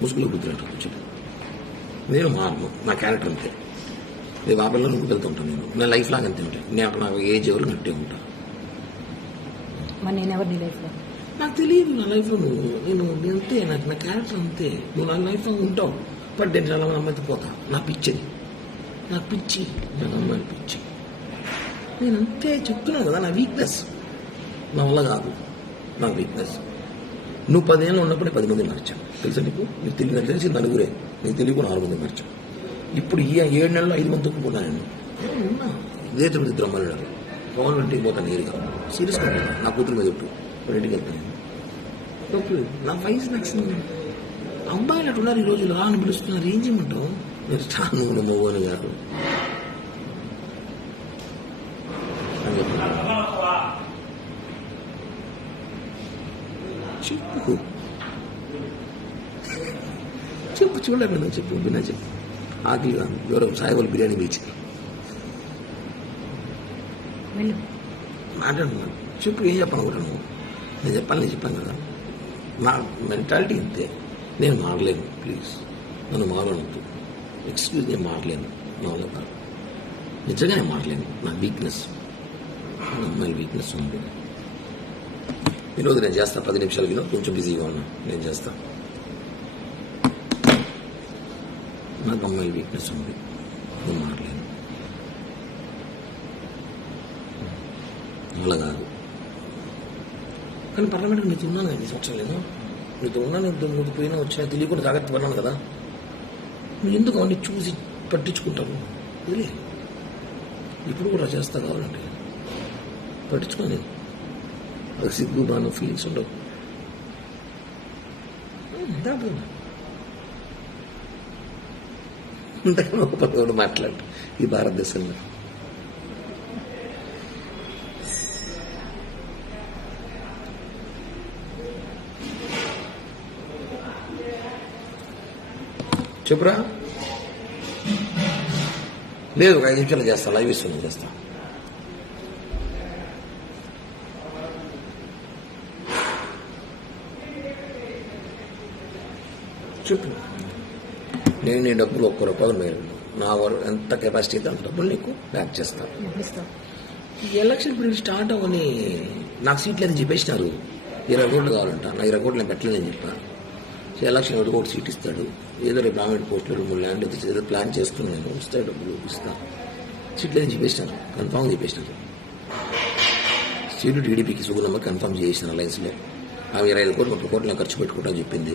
ముసుగులో బుద్ధి అంటారు కూర్చొని. నేను మారను, నా క్యారెక్టర్ అంతే. రేపు ఆ పిల్లలు నువ్వు వెళ్తుంటాను. నా లైఫ్ లాగా అంతే ఉంటాయి. నేను నాకు ఏజ్ ఎవరు నట్టే ఉంటాను. నేను ఎవరు నీ లైఫ్లో నాకు తెలియదు. నా లైఫ్లో నేను అంతే. నాకు నా క్యారెక్టర్ అంతే. నువ్వు నా లైఫ్లో ఉంటావు. బట్ నేను చాలా అమ్మాయితో పోతా. నా పిచ్చిది, నాకు పిచ్చి, నాకు అమ్మాయిని పిచ్చి. నేను అంతే చెప్తున్నాను కదా. నా వీక్నెస్ నా వల్ల కాదు. నా వీక్నెస్. నువ్వు 10 ఏళ్ళు ఉన్నప్పుడే 10 మంది మార్చావు తెలుసా నీకు? నీకు తెలిసి నలుగురే, నీకు తెలియకు 4 మంది మార్చావు. ఇప్పుడు ఈ 7 నెలల్లో 5 మంది తొక్కుపోతా నేను ఉన్నా. ఇదే తిరుపతి బ్రహ్మణుడు పవన్ ఇంటికి పోతాను నేరుగా. సీరియస్గా నా కూతురు మీద ఒట్టు ఇంటికి వెళ్తాను. నా వయసు నచ్చింది. అబ్బాయిలు అట్టున్నారు ఈ రోజులు. అని పిలుస్తున్నారు. ఏం చేయమంటావు? మీరు స్టాంగ్ మోగోని గారు చెప్పు చెప్పు చూడలేదు. చెప్పు బిన్నా చెప్పు. ఆకలిగా ఎవరో సాయివాళ్ళు బిర్యానీ బీచ్ మాట్లాడుతున్నాను. చెప్పు ఏం చెప్పాలనుకుంటాను? నేను చెప్పాను కదా. నా మెంటాలిటీ ఇంతే. నేను మారలేను. ప్లీజ్ నన్ను మారవద్దు. ఎక్స్క్యూజ్, నేను మారలేను. నా వల్ల కాదు. నిజంగా నేను మారలేను. నా వీక్నెస్, నా అమ్మాయి వీక్నెస్ ఉంది. వినోద్ నేను చేస్తాను. 10 నిమిషాలు వినోద్, కొంచెం బిజీగా ఉన్నా. నేను చేస్తాను. నాకు అమ్మాయి వీక్నెస్ ఉంది. నేను మారలేను. అలా కాదు. కానీ పార్లమెంట్కి నీతో ఉన్నాను కదా 2 సంవత్సరాలు. నేను నీతో ఉన్నాను. నువ్వు పోయినా వచ్చినా తెలియకుండా జాగ్రత్త పడినాను కదా. నువ్వు ఎందుకు అవన్నీ చూసి పట్టించుకుంటావు? వదిలే. ఇప్పుడు కూడా చేస్తా కావాలంటే పట్టించుకొని అది సిగ్గు బాగా ఫీలింగ్స్ ఉండవు. ఇంతకన్నా ఒక పదవుడు మాట్లాడు ఈ భారతదేశంలో. చెప్పురా. లేదు, ఒక 5 నిమిషాలు చేస్తా. లైవ్ ఇస్తుంది చేస్తా. చెప్పు. నేను నీ డబ్బులు 1 రూపాయలు మేలు. నా ఎంత కెపాసిటీ అయితే అంత డబ్బులు నీకు బ్యాక్ చేస్తాను. ఈ ఎలక్షన్ పీరియడ్ స్టార్ట్ అవ్వని నాకు సీట్లు అని చెప్పేసినారు. 20 కోట్లు కావాలంట. నా 20 కోట్లు నేను పెట్టలేదని చెప్పాను. ఎలక్షన్ ఒకటి కోటి సీట్ ఇస్తాడు. ఏదో రేపు గవర్నమెంట్ పోస్టులు 2-3 ల్యాండ్ ఏదో ప్లాన్ చేసుకుని నేను వస్తాయి డబ్బులు ఇస్తాను. సీట్లు అని చెప్పేసినారు. కన్ఫామ్ చెప్పేసినారు. సీటు టీడీపీకి సుగుణమ్మ కన్ఫామ్ చేసిన అలయన్స్లో. ఆమె 25 కోట్లు 30 కోట్లు ఖర్చు పెట్టుకుంటా చెప్పింది.